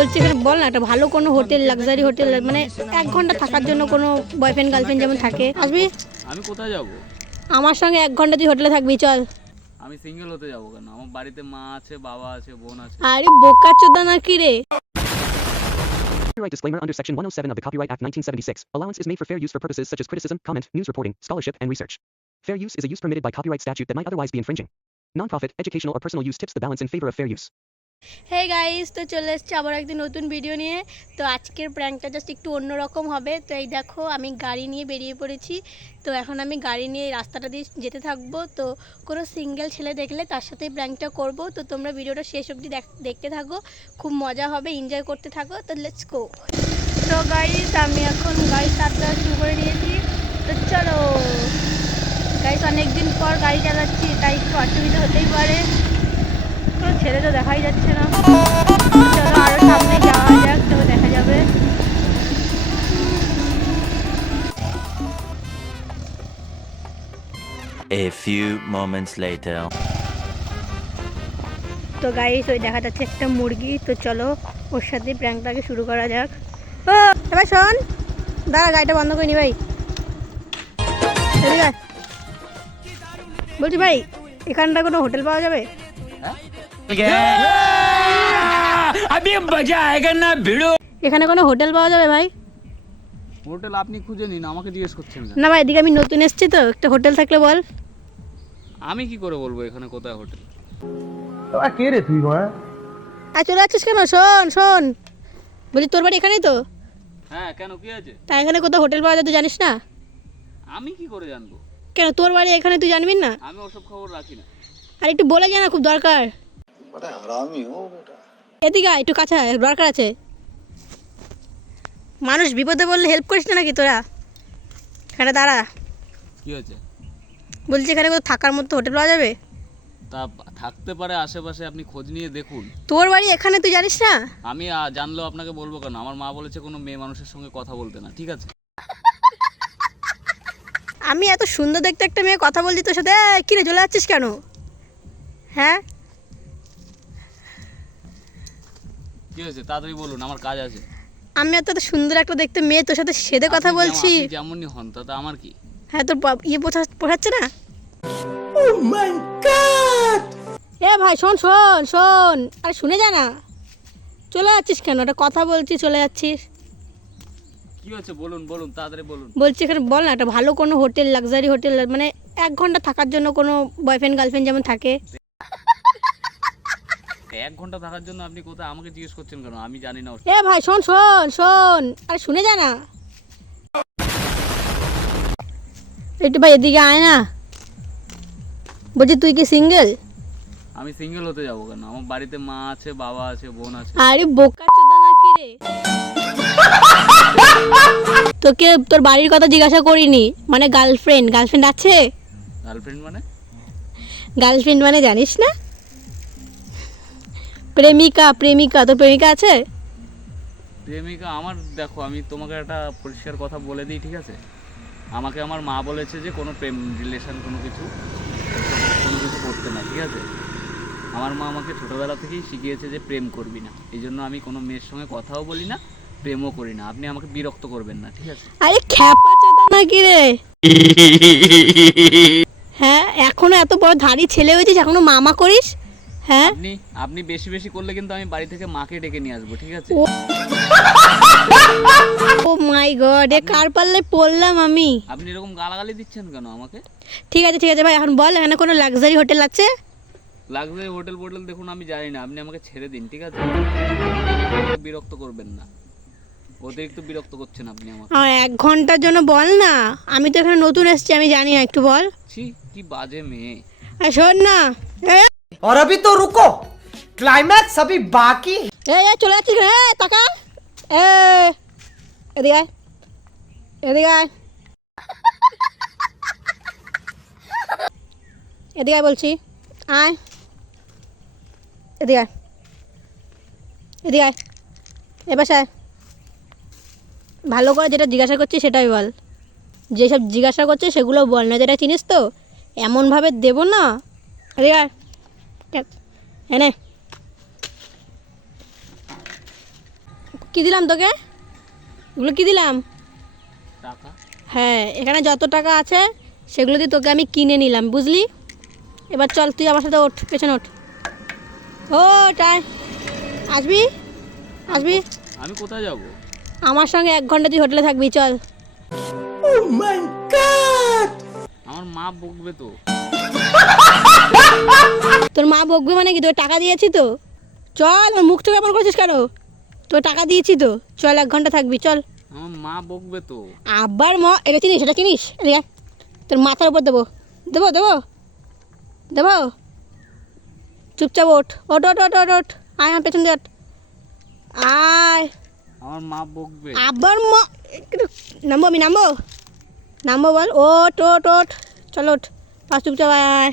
বলছি এখানে বল না একটা ভালো কোনো হোটেল, লাক্সারি হোটেল, মানে 1 ঘন্টা থাকার জন্য কোনো বয়ফ্রেন্ড গার্লফ্রেন্ড যেমন থাকে। আসবি? আমি কোথায় যাব? আমার সঙ্গে 1 ঘন্টা তুই হোটেলে থাকবি, চল। আমি সিঙ্গেল হতে যাব কেন? আমার বাড়িতে মা আছে, বাবা আছে, বোন আছে। আরে বোকাচোদা নাকি রে? Copyright disclaimer under Section 107 of the Copyright Act 1976. Allowance is made for fair use for purposes such as criticism, comment, news reporting, scholarship, and research. Fair use is a use permitted by copyright statute that might otherwise be infringing. Non-profit, educational, or personal use tips the balance in favor of fair use. Hey guys, তো চলে এসেছি আবার একদিন নতুন video নিয়ে। তো আজকের প্র্যাঙ্কটা just একটু অন্যরকম হবে। তো এই দেখো আমি গাড়ি নিয়ে বেরিয়ে পড়েছি। তো এখন আমি গাড়ি নিয়ে এই রাস্তাটা দিয়ে যেতে থাকবো। তো কোনো সিঙ্গেল ছেলে দেখলে তার সাথেই প্র্যাঙ্কটা করব। তো তোমরা ভিডিওটা শেষ অবধি দেখতে থাকো, খুব মজা হবে, এনজয় করতে থাকো। তো লেটস গো। তো গাইস আমি এখন গাড়ি স্টার্ট করা শুরু করে দিয়েছি। তো চলো গাইস, অনেকদিন পর গাড়ি চালাচ্ছি তাই একটু অসুবিধা হতেই পারে। কোনো ছেলে তো দেখাই যাচ্ছে না। চলো আরো সামনে যাওয়া যাক, তো দেখা যাবে। A few moments later. তো গাইস ওই দেখা যাচ্ছে একটা মুরগি। তো চলো ওর সাথে প্র্যাঙ্কটাকে শুরু করা যাক। ও এবার শোন, দাঁড়া গাড়িটা বন্ধ করে নি ভাই। এদিকে আয়। বলছি ভাই, এখানটা কোনো হোটেল পাওয়া যাবে? अभी मजा आएगा ना भिड़ो। এখানে কোনো হোটেল পাওয়া যাবে ভাই? হোটেল আপনি খুঁজে নিন, আমাকে জিজ্ঞেস করছেন কেন? না ভাই, এদিকে আমি নতুন এসেছি, তো একটা হোটেল থাকলে বল। আমি কি করে বলবো এখানে কোথায় হোটেল? কে রে তুই? আর চলে যাচ্ছিস কেন? শোন শোন, বলছি তোর বাড়ি এখানেই তো? হ্যাঁ, কেন কি আছে? তা এখানে কোথাও হোটেল পাওয়া যায় তুই জানিস না? আমি কি করে জানবো? কেন তোর বাড়ি এখানে তুই জানবি না? আমি ওসব খবর রাখি না। আর একটু বলে যা না, খুব দরকার। এদিকে আয়, একটু কাছে আয়, দরকার আছে। মানুষ বিপদে বললে হেল্প করিস না নাকি তোরা? এখানে দাঁড়া। কি হয়েছে? বলছি এখানে কোথাও থাকার মতো হোটেল পাওয়া যাবে? তা থাকতে পারে আশেপাশে, আপনি খোঁজ নিয়ে দেখুন। তোর বাড়ি এখানে তুই জানিস না? আমি জানলেও আপনাকে বলবো কেন? আমার মা বলেছে কোনো মেয়ে মানুষের সঙ্গে কথা বলতে না, ঠিক আছে? আমি এত সুন্দর দেখতে একটা মেয়ে কথা বলছি তোর সাথে, কিরে চলে যাচ্ছিস কেন? হ্যাঁ কি হয়েছে তাড়াতাড়ি বলুন, আমার কাজ আছে। আমি এত সুন্দর একটা দেখতে মেয়ে তোর সাথে সেদে কথা বলছি। আপনি যেমনই হন তাতে আমার কি? হ্যাঁ তোর ইয়ে পোষাচ্ছে না? এ ভাই শোন শোন শোন, আরে শুনে যা না। চলে যাচ্ছিস কেন? একটা কথা বলছি, চলে যাচ্ছিস। কি হয়েছে বলুন বলুন, তাড়াতাড়ি বলুন। বলছি এখানে বল না একটা ভালো কোনো হোটেল, লাক্সারি হোটেল, মানে 1 ঘন্টা থাকার জন্য কোনো বয়ফ্রেন্ড গার্লফ্রেন্ড যেমন থাকে। 1 ঘন্টা থাকার জন্য আপনি কোথায় আমাকে জিজ্ঞেস করছেন কেন? আমি জানি না। এ ভাই শোন শোন শোন, আরে শুনে যা না। একটু ভাই এদিকে আয় না। বলছি তুই কি সিঙ্গেল? আমি সিঙ্গেল হতে যাব কেন? আমার বাড়িতে মা আছে, বাবা আছে, বোন আছে। আরে বোকাচোদা নাকি রে? তোকে তোর বাড়ির কথা জিজ্ঞাসা করিনি। মানে গার্লফ্রেন্ড আছে? গার্লফ্রেন্ড মানে? গার্লফ্রেন্ড মানে জানিস না? প্রেমিকা তোর প্রেমিকা আছে? প্রেমিকা আমার, দেখো আমি তোমাকে একটা পরিষ্কার কথা বলে দিই, ঠিক আছে? আমাকে আমার মা বলেছে যে কোনো প্রেম রিলেশন কোনো কিছু করতে না, ঠিক আছে? আমার মা আমাকে ছোটোবেলা থেকেই শিখিয়েছে যে প্রেম করবি না। এই জন্য আমি কোনো মেয়ের সঙ্গে কথাও বলি না, প্রেমও করি না। আপনি আমাকে বিরক্ত করবেন না, ঠিক আছে? আরে খ্যাপাচোদা নাকি রে? হ্যাঁ, এখনো এত বড় ধাড়ি ছেলে হয়েছিস, এখনো মামা করিস? হ্যাঁ আপনি বেশি বেশি করলে কিন্তু আমি বাড়ি থেকে মাকে ডেকে নিয়ে আসবো, ঠিক আছে? ও মাই গড, এ কার পাল্লায় পড়লাম আমি? আপনি এরকম গালাগালি দিচ্ছেন কেন আমাকে? ঠিক আছে ভাই, এখন বল এখানে কোনো লাক্সারি হোটেল আছে? লাক্সারি হোটেল দেখুন আমি জানি না, আপনি আমাকে ছেড়ে দিন, ঠিক আছে? বিরক্ত করবেন না, অতিরিক্ত বিরক্ত করছেন আপনি আমাকে। 1 ঘন্টার জন্য বল না, আমি তো এখানে নতুন এসেছি, আমি জানি না, একটু বল। ছি, কি বাজে মেয়ে। শোন না। और अभी तो रुको, क्लाइमैक्स अभी बाकी। চলে যাচ্ছিস কেন? টাকা এদিকে আয়, এদিকে আয়, এদিকে আয় বলছি, আয় এদিকে আয়, এদিকে আয়, এবার আয়। ভালো করে যেটা জিজ্ঞাসা করছিস সেটাই বল, যেসব জিজ্ঞাসা করছিস সেগুলো বল না, যেটা চিনিস তো এমনভাবে দেবো না। এদিকে আয়, এনে কি দিলাম তোকে? এগুলো কি দিলাম? টাকা। হ্যাঁ, এখানে যত টাকা আছে সেগুলো দিয়ে তোকে আমি কিনে নিলাম, বুঝলি? এবার চল তুই আমার সাথে ওঠ, পেছনে ওঠ। ওঠ, আয়। আসবি? আসবি? আমি কোথায় যাব? আমার সঙ্গে 1 ঘন্টা তুই হোটেলে থাকবি, চল। আমার মা বকবে তো। তোর মা বকবে মানে কি? তোর টাকা দিয়েছি তো, চল। আমার মুখ চোখ এমন করছিস কেন? তোর টাকা দিয়েছি তো, চল 1 ঘন্টা থাকবি, চল। আমার মা বকবে তো। আবার এটা চিনিস, এটা চিনিস? এদিকে আয়। তোর মাথার উপর দেবো, দেবো দেবো দেবো। চুপচাপ ওঠ, ওঠ ওঠ ওঠ ওঠ ওঠ। আয়, আমার পেছন দিয়ে ওঠ। আয়। আমার মা বকবে। আবার একটু নামবো, আমি নামবো, নামবো বল। ওঠ ওঠ ওঠ, চল ওঠ। চুপচাপ আয়।